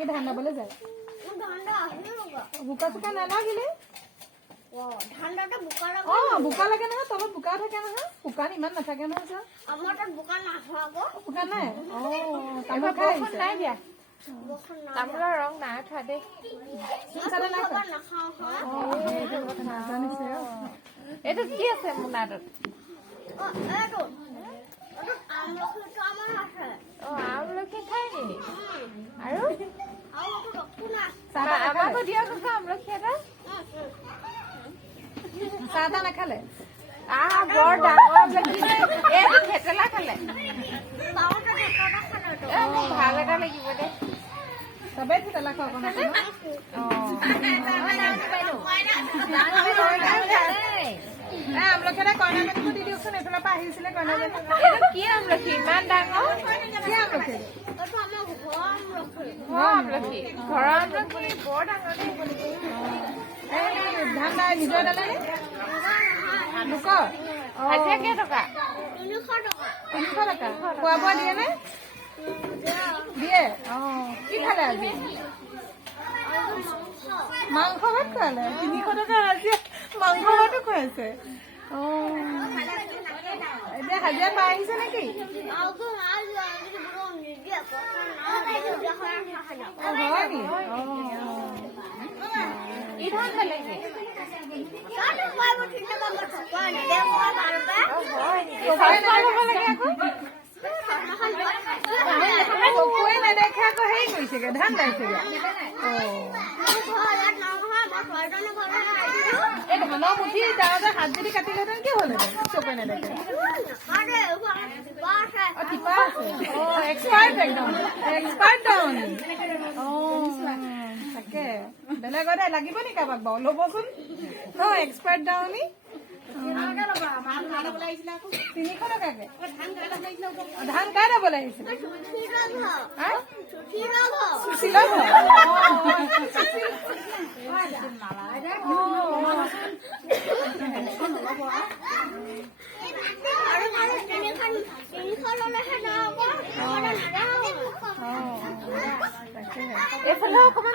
নেকি ধান দাবলৈ যায় বোকা চোকা নালাগিলে বোকা লাগে নহয় তলত বোকা থাকে নহয় শুকান ইমান নাথাকে নহয় বোকা নাই তামোল খাই নাই দিয়া তামোলৰ ৰং নাই খোৱা দেই এইটো কি আছে মোনাটোত আমলখি খাই নি আৰু আমাকো দিয়ক আমলখি এটা চাহ তাহ নাখালে বৰ ডাঙৰ আমলখি এইটো থেতেলা খালে ভাল এটা লাগিব দে চবেই থেতেলা খাব আমলখি এটা কইনাজনীকো দি দিয়কচোন এইফালৰ পৰা আহিছিলে কইনাজনী এইটো কি আমলখি ইমান ডাঙৰ কি আমলখি আমলখি ঘৰৰ আমলখি বৰ ডাঙৰ ধান নাই নিজৰ দালে লোকৰ হাজিৰা কেইটকা 300 টকা খোৱা বোৱা দিয়ে নে দিয়ে কি খালে আজি মাংস ভাত খোৱালে 300 টকা আজি মাংস ভাতো খুৱাইছে এতিয়া হাজিৰা পাই আহিছে নেকি নেদেখে আকৌ হেৰি কৰিছেগে ধান দাইছেগে এই ধানৰ মুঠি ডাঙৰতে হাত যদি কাটিলেহেঁতেন কি হ'লহেঁতেন চকুৱে নেদেখে টিপা আছে এক্সপাৰ্ট একদম এক্সপাৰ্ট তাকে বেলেগতে লাগিব নি কাৰোবাক বাৰু ল'বচোন ন এক্সপাৰ্ট দাউনি 300 টকাকে ধান কাই দাবলৈ আহিছিলে এইফালে অকমান